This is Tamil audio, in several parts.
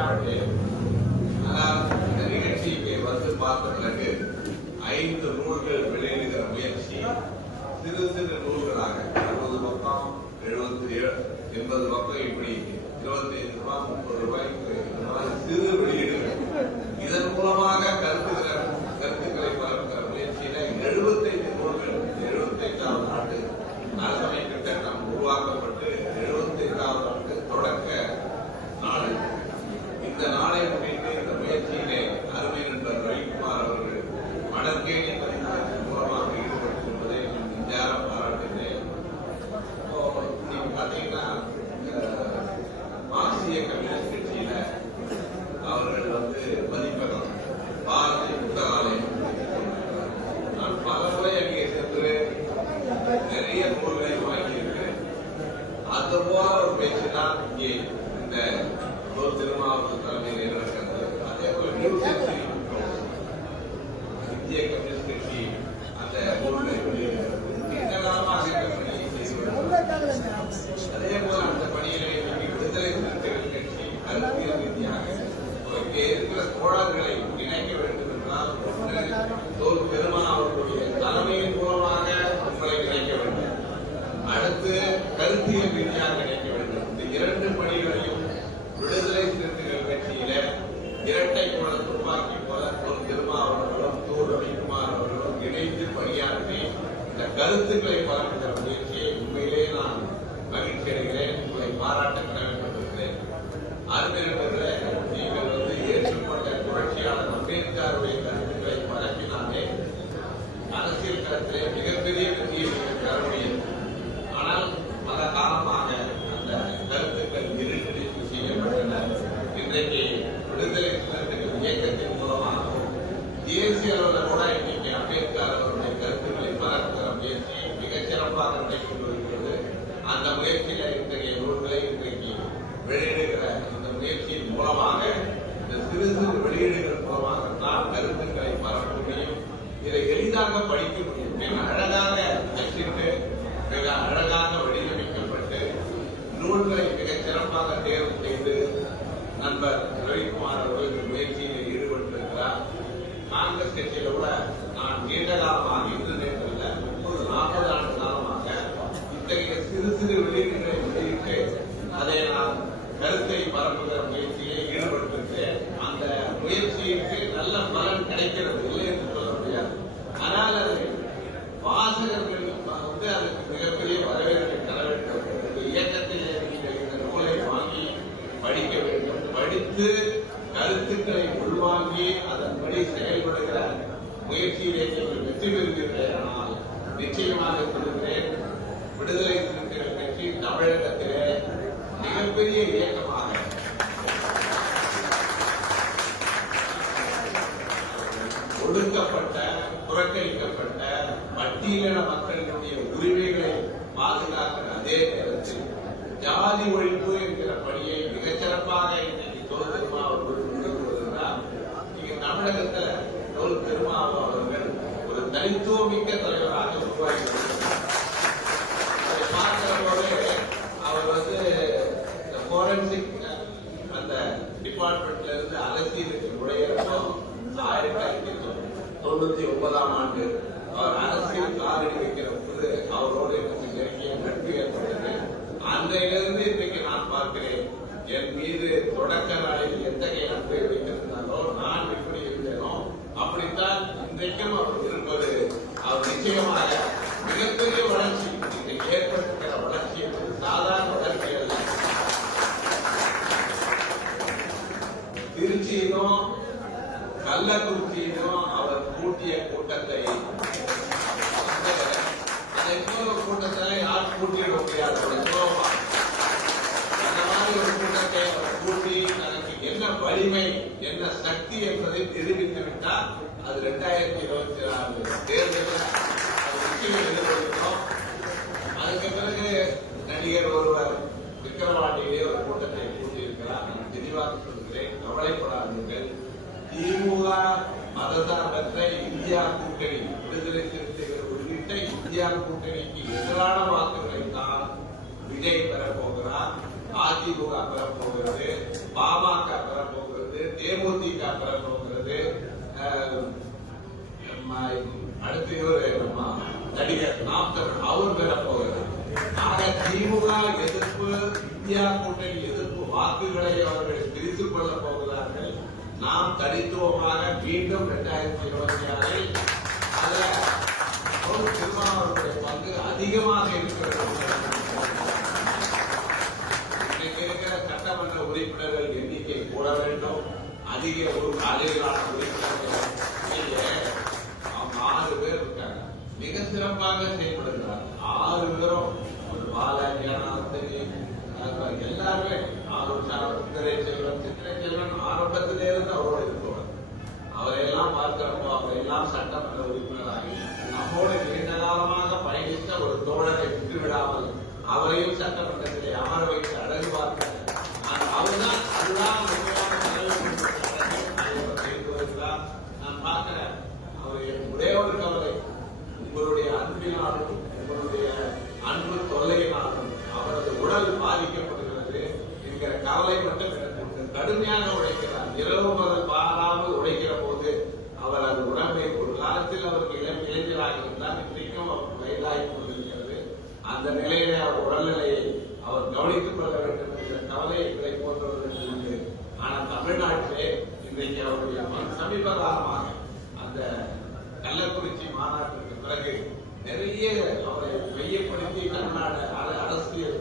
ஆண்டு ஆனால் இந்த நிகழ்ச்சிக்கு வந்து பார்த்த பிறகு ஐந்து நூல்கள் வெளியிடுகிற முயற்சி சிறு சிறு நூல்களாக அறுபது பக்கம் எழுபத்தி ஏழு எண்பது பக்கம் இப்படி இருபத்தி ஐந்து ரூபாய் முப்பது ரூபாய்க்கு இந்த மாதிரி சிறு வெளியீடுகள் இதன் மூலமாக கருத்துகிற கருத்துக்களை பரப்புகிற முயற்சியில எழுபத்தைந்து நூல்கள் எழுபத்தைந்தாவது ஆண்டு அரசமை திட்டம் உருவாக்கப்பட்டு எழுபத்தைந்தாவது ஆண்டு தொடக்க நாள் இந்த நாளை முன்னிட்டு இந்த முயற்சியிலே அருமை நண்பர் ரவிக்குமார் அவர்கள் வடக்கேணி பதிப்பதன் மூலமாக ஈடுபட்டிருப்பதை நான் நெஞ்சார பாராட்டுகிறேன் இப்போ நீங்க பாத்தீங்கன்னா அஹ், மார்க்சிய கம்யூனிஸ்ட் கட்சியில அவர்கள் வந்து பதிப்பகம் பாரதி புத்தகாலயம் நான் பல முறை அங்கே சென்று நிறைய நூல்களை வாங்கியிருக்கிறேன் அந்த போல ஒரு பேச்சு தான் இங்கே இந்த ஒரு திருமாவளவன் தலைமையில் நடக்கிறது அதே போல இந்திய கம்யூனிஸ்ட் கட்சி அந்த நீண்ட காலமாக அதே போல அந்த பணியிலே விடுதலை சிறுத்தைகள் கட்சி அரசியல் ரீதியாக இருக்கிற இணைக்க வேண்டும் என்றால் ஒரு பெரும் பெருமான் அவர்களுடைய தலைமையின் மூலமாக உங்களை இணைக்க வேண்டும் அடுத்து கருத்தியல் ரீதியாக இணைக்க வேண்டும் இந்த இரண்டு பணிகளையும் விடுதலை சிறுத்தைகள் கட்சியில இரட்டை குழ துப்பாக்கி போல தோல் திருமாவளவர்களும் தூர் ரவிக்குமார் அவர்களும் இணைந்து பணியாற்றி இந்த கருத்துக்களை பரப்புகிற முயற்சியை உண்மையிலே நான் மகிழ்ச்சி அடைகிறேன் உங்களை பாராட்ட கடமைப்பட்டிருக்கிறேன் அறிஞர்களே நீங்கள் வந்து ஏற்றுக்கொண்ட புரட்சியாளர் அம்பேத்கருடைய கருத்துக்களை பரப்பினாலே அரசியல் களத்திலே மிகப்பெரிய வெற்றியை நீங்கள் பெற முடியும் ஆனால் பல காலமாக அந்த கருத்துக்கள் இருட்டடிப்பு செய்யப்பட்டன. இன்றைக்கு விடுதலை சிறுத்தைகள் இயக்கத்தின் மூலமாகவும் தேசிய அளவில் கூட இன்னைக்கு அம்பேத்கர் அவருடைய கருத்துக்களை பரப்புகிற முயற்சி மிகச் சிறப்பாக நடைபெற்று வருகிறது. அந்த முயற்சியில இன்றைய நூல்களை இன்றைக்கு வெளியிடுகிற இந்த முயற்சியின் மூலமாக இந்த சிறு சிறு வெளியீடுகள் மூலமாகத்தான் கருத்துக்களை பரப்ப முடியும். இதை எளிதாக படிக்க முடியும். மிக அழகாக அச்சிட்டு மிக அழகாக வடிவமைக்கப்பட்டு நூல்களை மிகச் சிறப்பாக தேர்வு செய்து நண்பர் ரவிக்குமார் அவர்கள் முயற்சியில் ஈடுபட்டிருக்கிறார். காங்கிரஸ் கட்சியில கூட நான் நீண்ட காலமாக இந்து நேரத்தில் முப்பது நாற்பது ஆண்டு காலமாக இத்தகைய சிறு சிறு வெளியீடுகளை கருத்தை முயற்சியை ஈடுபட்டிருக்கிறேன் அந்த முயற்சிக்கு நல்ல பலன் கிடைக்கிறது இல்லை என்று சொல்ல முடியாது. ஆனால் அது வாசகர்கள் வந்து அதுக்கு மிகப்பெரிய வரவேற்பை தர வேண்டும். இந்த இயக்கத்திலே நீங்கள் இந்த நூலை வாங்கி படிக்க வேண்டும். படித்து கருத்துக்களை உள்வாங்கி அதன்படி செயல்படுகிற முயற்சியிலே நீங்கள் வெற்றி பெறுவீர்கள். ஆனால் நிச்சயமாக சொல்லுகிறேன் விடுதலை சிறுத்தைகள் கட்சி தமிழகத்திலே மிகப்பெரிய இயக்கமாக ஜாதி ஒழிப்பு என்கிற பணியை மிகச்சிறப்பாக இன்னைக்கு தோல் திருமா அவர்கள் முன்னிட்டு வருகிறார் இங்க தோல் திருமாவளவன் அவர்கள் ஒரு தனித்துவமிக்க தலைவராக உருவாகி பார்க்கிற போது அவர் வந்து இந்த போரன்சிக் அந்த டிபார்ட்மெண்ட்ல இருந்து அரசியலுக்கு நுழையிறப்போ ஆயிரத்தி தொள்ளாயிரத்தி தொண்ணூத்தி ஒன்பதாம் ஆண்டு அவர் அரசியல் காலடி வைக்கிற போது அவரோடு அன்றையிலிருந்து இன்றைக்கு நான் பார்க்கிறேன் என் மீது தொடக்க நாளில் எத்தகைய அன்பை வைத்திருந்தாலோ நான் எப்படி இருந்தேனோ அப்படித்தான் இன்றைக்கும் அவர் இருப்பது. அவர் நிச்சயமாக மிகப்பெரிய வளர்ச்சி இன்றைக்கு ஏற்பட்டிருக்கிற வளர்ச்சி என்பது சாதாரண வளர்ச்சி அல்ல. திருச்சியிலும் கள்ளக்குறிச்சியிலும் அவர் கூட்டிய கூட்டத்தை அந்த கூட்டத்தை யார் கூட்டிட முடியாது அந்த மாதிரி ஒரு கூட்டத்தை கூட்டி தனக்கு என்ன வலிமை என்ன சக்தி என்பதை தெரிவித்து விட்டால் அது ரெண்டாயிரத்தி இருபத்தி நாலு தேர்தலில் அது வெற்றியை எதிர்கொள்கிறோம் அதுக்கு பிறகு நடிகர் ஒருவர் விக்கிரவாண்டியிலே ஒரு கூட்டத்தை கூட்டியிருக்கிறார் நான் தெளிவாக சொல்கிறேன் கவலைப்படாதீர்கள் திமுக மதசார்பற்ற இந்தியா கூட்டணி விடுதலை சிறுத்தைகள் உள்ளிட்ட இந்தியா கூட்டணிக்கு எதிரான வாக்குகளை தான் விஜய் பெறப் போகிறார் அதிமுக பெறப் போகிறது பாமக பெறப் தேமுதிக பெற போகிறது அடுத்து இவரு நம்ம நடிகர் நாம் தமிழ் அவர் பெற போகிறது ஆக திமுக எதிர்ப்பு இந்தியா கூட்டணி எதிர்ப்பு வாக்குகளை அவர்கள் பிரித்துக் கொள்ளப் போகிறார்கள். நாம் தனித்துவமாக மீண்டும் இரண்டாயிரத்தி இருபத்தி ஆறில் அதில் ஒரு திருமாவளவனுடைய பங்கு அதிகமாக இருக்கிறது இன்னைக்கு இருக்கிற சட்டமன்ற உறுப்பினர்கள் எண்ணிக்கை கூட வேண்டும். அதிக ஒரு அளவிலான உறுப்பினர்கள் அவங்க ஆறு பேர் இருக்காங்க. மிக சிறப்பாக செயல்படுகிறார். ஆறு பேரும் ஒரு சரி எல்லாருமே ஆரோக்கியம் சித்திரை செல்வன் சித்திரை செல்வன் ஆரம்பத்திலே இருந்து அவரோடு இருப்பவர். அவரையெல்லாம் பார்க்கிறப்போ அவரையெல்லாம் சட்டமன்ற உறுப்பினராகி நம்மோடு நீண்ட காலமாக பயணித்த ஒரு தோழரை விட்டுவிடாமல் அவரையும் சட்டமன்றத்திலே அமர வைத்து அழகு பார்க்க கடுமையாக உழைக்கிறார் இரவு பகல் பாராமல் உழைக்கிற போது அவர் அது உடம்பை ஒரு காலத்தில் அவருக்கு இளம் இளைஞராக இருந்தார் இன்றைக்கும் அவர் வயதாகி கொண்டிருக்கிறது அந்த நிலையிலே அவர் உடல்நிலையை அவர் கவனித்துக் கொள்ள வேண்டும் என்ற கவலை எங்களை போன்றவர்கள் உண்டு. ஆனால் தமிழ்நாட்டிலே இன்றைக்கு அவருடைய சமீப காலமாக அந்த கள்ளக்குறிச்சி மாநாட்டிற்கு பிறகு நிறைய அவரை மையப்படுத்தி தமிழ்நாடு அரசியல்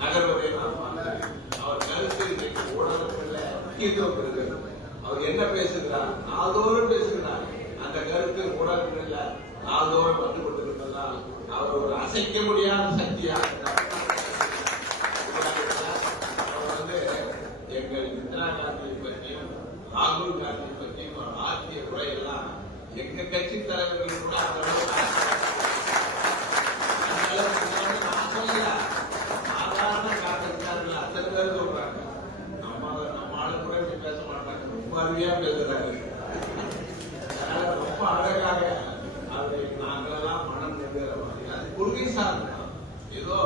நகர்வதை நான் பார்க்கிறேன் அவர் கருத்து இன்றைக்கு ஊடகத்தில் முக்கியத்துவம் பெறுகிறது. அவர் என்ன பேசுகிறார்? நாள்தோறும் பேசுகிறார். அந்த கருத்து ஊடகங்களில் நாள்தோறும் வந்து கொண்டிருப்பதால் அவர் ஒரு அசைக்க முடியாத சக்தியாக எங்க கட்சி தலைவர்கள் கூட அந்த சாதாரண காங்கிரஸ்காரர்கள் அத்தனை பேர் சொல்றாங்க. நம்ம நம்ம ஆளு கூட பேச மாட்டாங்க. ரொம்ப அருமையா ரொம்ப அழகாக அவரை நாங்களெல்லாம் மனம் நெருங்குற மாதிரி. அது கொள்கை ஏதோ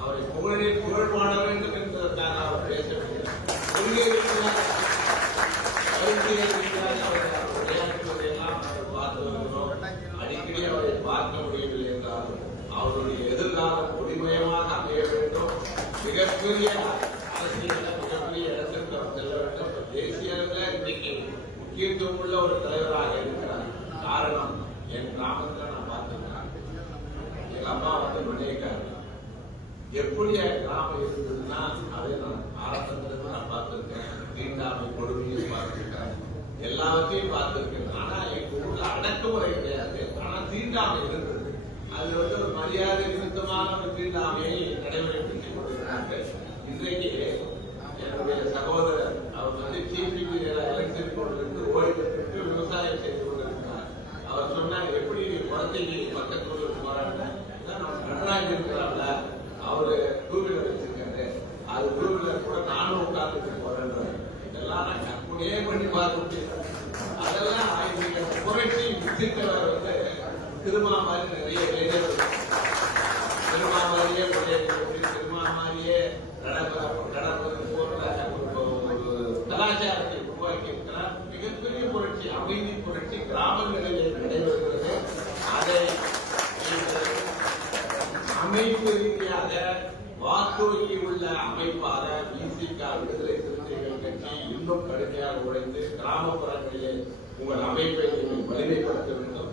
அவரை புகழே புகழ் பாட வேண்டும் என்பதற்காக அவர் பேசவில்லை கொள்கை ரீதியாக, கருத்தியல் ரீதியாக அவரை உரையாற்றுவதையெல்லாம் நாங்கள் பார்த்து வருகிறோம் அடிக்கடி அவரை பார்க்க முடியவில்லை என்றாலும் அவருடைய எதிர்காலம் ஒளிமயமாக அமைய வேண்டும் மிகப்பெரிய அரசியல மிகப்பெரிய இடத்திற்கு அவர் செல்ல வேண்டும் இப்ப தேசிய அளவில் இன்னைக்கு முக்கியத்துவம் உள்ள ஒரு தலைவராக இருக்கிறார். காரணம் என் கிராமத்தில் நான் பார்த்திருக்கேன் எங்க அம்மா வந்து மணியக்காரர் எப்படி என் கிராமம் இருந்ததுன்னா அதை நான் ஆரம்பத்திலிருந்து நான் பார்த்திருக்கேன். தீண்டாமை கொடுமையும் பார்த்திருக்கேன். எல்லாவற்றையும் பார்த்திருக்கேன். ஆனா எங்க ஊர்ல அடக்குமுறை கிடையாது. ஆனா தீண்டாமை இருந்தது. அது வந்து ஒரு மரியாதை விருத்தமான ஒரு தீண்டாமையை நடைமுறைப்படுத்தி கொண்டிருக்கிறார்கள். இன்றைக்கு என்னுடைய சகோதரர் அவர் வந்து டிபிபி எலக்ட்ரிக் போர்டிலிருந்து ஓய்வு பெற்று விவசாயம் செய்து கொண்டிருக்கிறார் அவர் சொன்னார் எப்படி நீ குழந்தைக்கு பக்கத்து ஊருக்கு போறாங்க நம்ம நடராஜ் இருக்கிறாங்கள அவரு டூ வீலர் வச்சிருக்காரு அது டூ வீலர் கூட நானும் உட்கார்ந்துட்டு போறேன் இதெல்லாம் நான் கற்பனையே பண்ணி பார்க்க முடியல அதெல்லாம் இன்னைக்கு புரட்சி விசிட்டவர் வந்து திருமா மாதிரி நிறைய இளைஞர்கள் திருமா மாதிரியே கொள்ளையடிக்கிறது திருமா மாதிரியே நடப்ப நடப்பது போன்ற ஒரு திருமாமாரியே கலாச்சாரத்தை உருவாக்கி இருக்கிறார் மிகப்பெரிய புரட்சி அமைதி புரட்சி கிராமங்களிலே நடைபெறுகிறது. அதை அமைப்பு ரீதியாக வாக்குறுதி உள்ள அமைப்பாக பிசிகா விடுதலை சிறுத்தைகள் கட்சி இன்னும் கடுமையாக உழைத்து கிராமப்புறங்களிலே உங்கள் அமைப்பை நீங்கள் வலிமைப்படுத்த வேண்டும்.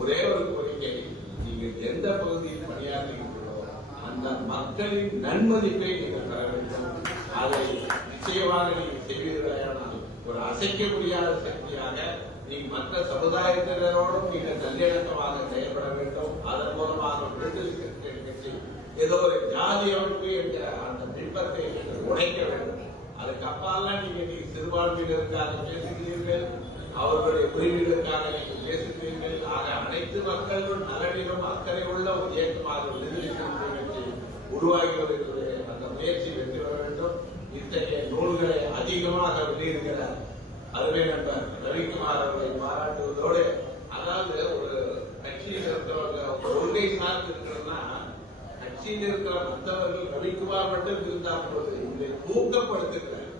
ஒரே ஒரு கோரிக்கை நீங்கள் எந்த பகுதியில் பணியாற்றுகிறீர்களோ அந்த மக்களின் நன்மதிப்பை நீங்கள் பெற வேண்டும். அதை நிச்சயமாக நீங்கள் செய்வீர்களானால் ஒரு அசைக்க முடியாத சக்தியாக நீங்க மற்ற சமுதாயத்தினரோடும் நீங்கள் நல்லிணக்கமாக செயல்பட வேண்டும். அதன் மூலமாக விடுதலை ஏதோ ஒரு ஜாதி அமைப்பு என்ற அந்த பிம்பத்தை உடைக்க வேண்டும். அதுக்கு அப்பாலாம் நீங்க நீங்க சிறுபான்மையினருக்காக பேசுகிறீர்கள் அவர்களுடைய உரிமைகளுக்காக நீங்கள் பேசுகிறீர்கள். ஆக அனைத்து மக்களும் நலனிலும் அக்கறை உள்ள ஒரு இயக்கமாக விடுதலை உருவாகி வருகிறது அந்த முயற்சி வெற்றி பெற வேண்டும். இத்தகைய நூல்களை அதிகமாக வெளியிடுகிறார் அருமை நண்பர் ரவிக்குமார் அவர்களை பாராட்டுவதோடு அதாவது ஒரு கட்சியில் இருக்கிறவங்க ஒரு கொள்கை சார்ந்து இருக்கிறதுனா கட்சியில் இருக்கிற மற்றவர்கள் ரவிக்குமார் மட்டும் இருந்தா போது இதை ஊக்கப்படுத்துகிறார்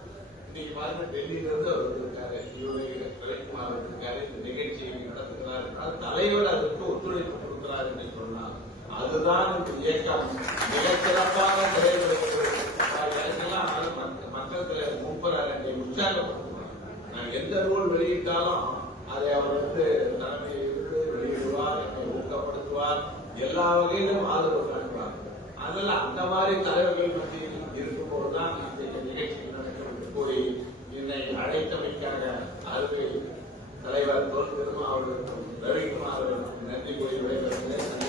இன்னைக்கு பாருங்க டெல்லியில இருந்து அவர் இருக்காரு இவருடைய கலைக்குமார் இருக்காரு இந்த நிகழ்ச்சியை நடத்துகிறார் என்றால் தலைவர் அதற்கு ஒத்துழைப்பு கொடுக்கிறார் என்று சொன்னால் அதுதான் இந்த இயக்கம். மிக சிறப்பாக நிறைவேறுகிறது எனக்கெல்லாம் மக்க- மூப்பரார் என்னை உற்சாகப்படுத்துவார். நான் எந்த நூல் வெளியிட்டாலும் அதை அவர் வந்து தலைமை இருந்து வெளியிடுவார் என்னை ஊக்கப்படுத்துவார். எல்லா வகையிலும் ஆதரவு அதனால அந்த மாதிரி தலைவர்கள் பற்றி இருக்கும்போதுதான் இந்த நிகழ்ச்சி நடக்கும் என்று கூறி என்னை அழைத்தமைக்காக அருமை தலைவர் தோல் திருமாவளவருக்கும் ரவிக்குமார் அவர்களுக்கும் நன்றி கூறி விடைபெறுகிறேன்.